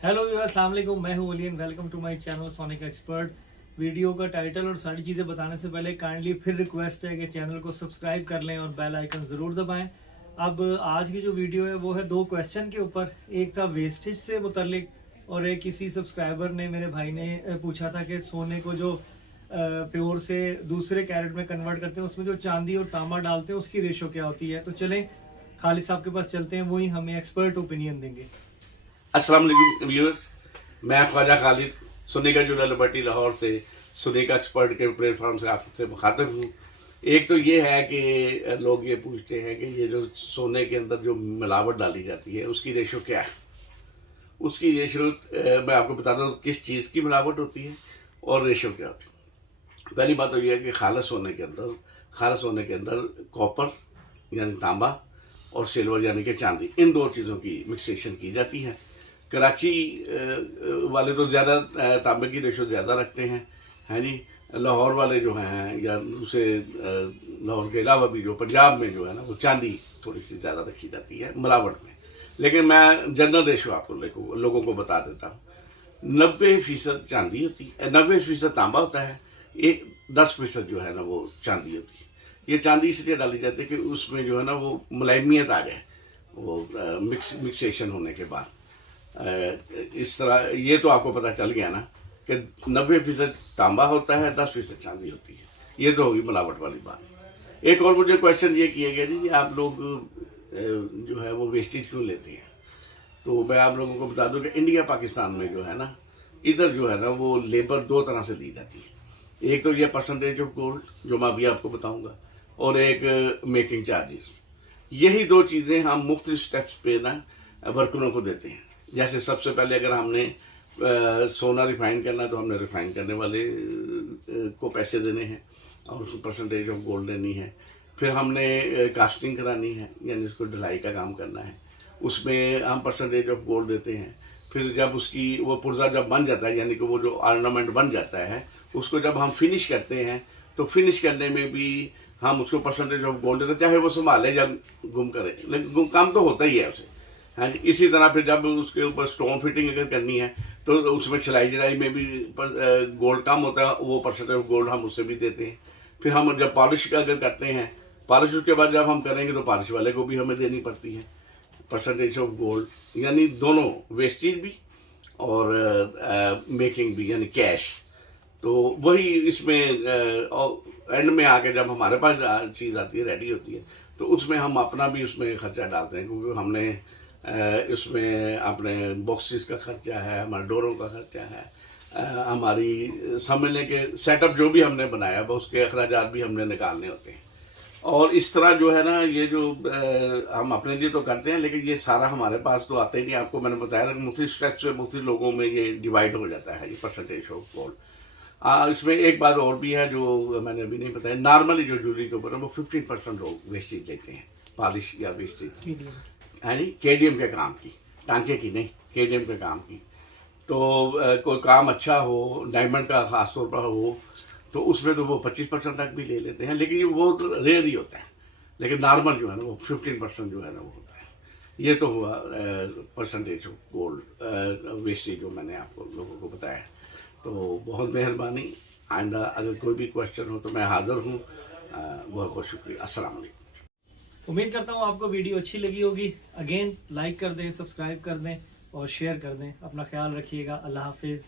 Hello viewers, अस्सलाम वालेकुम। मैं हूं ओलियन। Welcome to my channel sonic expert. Video का टाइटल और सारी चीज़ें बताने से पहले काइंडली फिर रिक्वेस्ट है कि चैनल को सब्सक्राइब कर लें और बेल आइकन ज़रूर दबाएं। अब आज की जो वीडियो है वो है दो क्वेश्चन के ऊपर। एक था वेस्टेज से मुतल्लिक और एक किसी सब्सक्राइबर ने, मेरे भाई ने पूछा था कि सोने को जो प्योर से दूसरे कैरेट में कन्वर्ट करते हैं उसमें जो चांदी और तांबा डालते हैं उसकी रेशो क्या होती है। तो चलें खालिद साहब के पास चलते हैं, वही हमें एक्सपर्ट ओपिनियन देंगे। अस्सलाम वालेकुम व्यूअर्स, मैं ख्वाजा खालिद सुनीका ज्वेलर लिबर्टी लाहौर से सुनीका एक्सपर्ट के प्लेटफॉर्म से आप सबसे मुखातिब हूँ। एक तो ये है कि लोग ये पूछते हैं कि ये जो सोने के अंदर जो मिलावट डाली जाती है उसकी रेशो क्या है। उसकी रेशो मैं आपको बताता हूँ किस चीज़ की मिलावट होती है और रेशो क्या होती है। पहली बात तो ये है कि खालिस सोने के अंदर कॉपर यानी तांबा और सिल्वर यानी कि चांदी, इन दो चीज़ों की मिक्सेशन की जाती है। कराची वाले तो ज़्यादा तांबे की रेशो ज़्यादा रखते हैं, है जी। लाहौर वाले जो हैं या दूसरे लाहौर के अलावा भी जो पंजाब में जो है ना वो चांदी थोड़ी सी ज़्यादा रखी जाती है मिलावट में। लेकिन मैं जनरल रेशो आपको लोगों को बता देता हूँ। 90% चांदी होती है, 90% तांबा होता है, 10% जो है ना वो चांदी होती है। ये चांदी इसलिए डाली जाती है कि उसमें जो है ना वो मुलायमियत आ जाए, वो मिक्सेशन होने के बाद। इस तरह ये तो आपको पता चल गया ना कि 90% तांबा होता है, 10% चांदी होती है। ये तो होगी मिलावट वाली बात। एक और मुझे क्वेश्चन ये किया गया जी, आप लोग जो है वो वेस्टेज क्यों लेते हैं। तो मैं आप लोगों को बता दूं कि इंडिया पाकिस्तान में जो है ना, इधर जो है ना वो लेबर दो तरह से ली जाती है। एक तो ये परसेंटेज ऑफ गोल्ड जो मैं अभी आपको बताऊंगा, और एक मेकिंग चार्जेस। यही दो चीज़ें हम मुख्तलिफ स्टेप्स पे ना वर्करों को देते हैं। जैसे सबसे पहले अगर हमने सोना रिफाइन करना है तो हमने रिफाइन करने वाले को पैसे देने हैं और उसको परसेंटेज ऑफ गोल्ड देनी है। फिर हमने कास्टिंग करानी है यानी उसको ढलाई का काम करना है, उसमें हम परसेंटेज ऑफ गोल्ड देते हैं। फिर जब उसकी वो पुर्जा जब बन जाता है यानी कि वो जो ऑर्नामेंट बन जाता है उसको जब हम फिनिश करते हैं तो फिनिश करने में भी हम उसको परसेंटेज ऑफ गोल्ड देते हैं, चाहे वो संभाले या गुम करे, लेकिन काम तो होता ही है उसे। हाँ जी। इसी तरह फिर जब उसके ऊपर स्टोन फिटिंग अगर करनी है तो उसमें सिलाई जड़ाई में भी गोल्ड कम होता है, वो परसेंटेज ऑफ गोल्ड हम उससे भी देते हैं। फिर हम जब पॉलिश अगर करते हैं, पॉलिश उसके बाद जब हम करेंगे तो पॉलिश वाले को भी हमें देनी पड़ती है परसेंटेज ऑफ गोल्ड, यानी दोनों वेस्टेज भी और मेकिंग भी यानी कैश। तो वही इसमें एंड में आके जब हमारे पास चीज़ आती है रेडी होती है तो उसमें हम अपना भी उसमें खर्चा डालते हैं, क्योंकि हमने इसमें अपने बॉक्सेस का खर्चा है, हमारे डोरों का खर्चा है, हमारी समझ लें कि सेटअप जो भी हमने बनाया वो उसके अखराजात भी हमने निकालने होते हैं। और इस तरह जो है ना ये जो हम अपने लिए तो करते हैं, लेकिन ये सारा हमारे पास तो आता ही नहीं। आपको मैंने बताया मुख्तलिफ स्टेप्स में मुख्तलिफ लोगों में ये डिवाइड हो जाता है ये परसेंटेज ऑफ गोल्ड। इसमें एक बात और भी है जो मैंने अभी नहीं बताया। नॉर्मली जो ज्वेलरी के ऊपर है वो 15% लोग वेस्टेज लेते हैं, पॉलिश या वेस्टेज है नहीं, केडीएम के काम की, टांके की नहीं, केडीएम के काम की। तो कोई काम अच्छा हो, डायमंड का खास तौर पर हो तो उसमें तो वो 25% तक भी ले लेते हैं, लेकिन ये वो तो रेयर ही होता है। लेकिन नॉर्मल जो है ना वो 15% जो है ना वो होता है। ये तो हुआ परसेंटेज ऑफ गोल्ड वेस्टेज जो मैंने आपको लोगों को बताया। तो बहुत मेहरबानी। आइंदा अगर कोई भी क्वेश्चन हो तो मैं हाज़िर हूँ। बहुत बहुत शुक्रिया। अस्सलाम वालेकुम। उम्मीद करता हूँ आपको वीडियो अच्छी लगी होगी। अगेन लाइक कर दें, सब्सक्राइब कर दें और शेयर कर दें। अपना ख्याल रखिएगा। अल्लाह हाफिज़।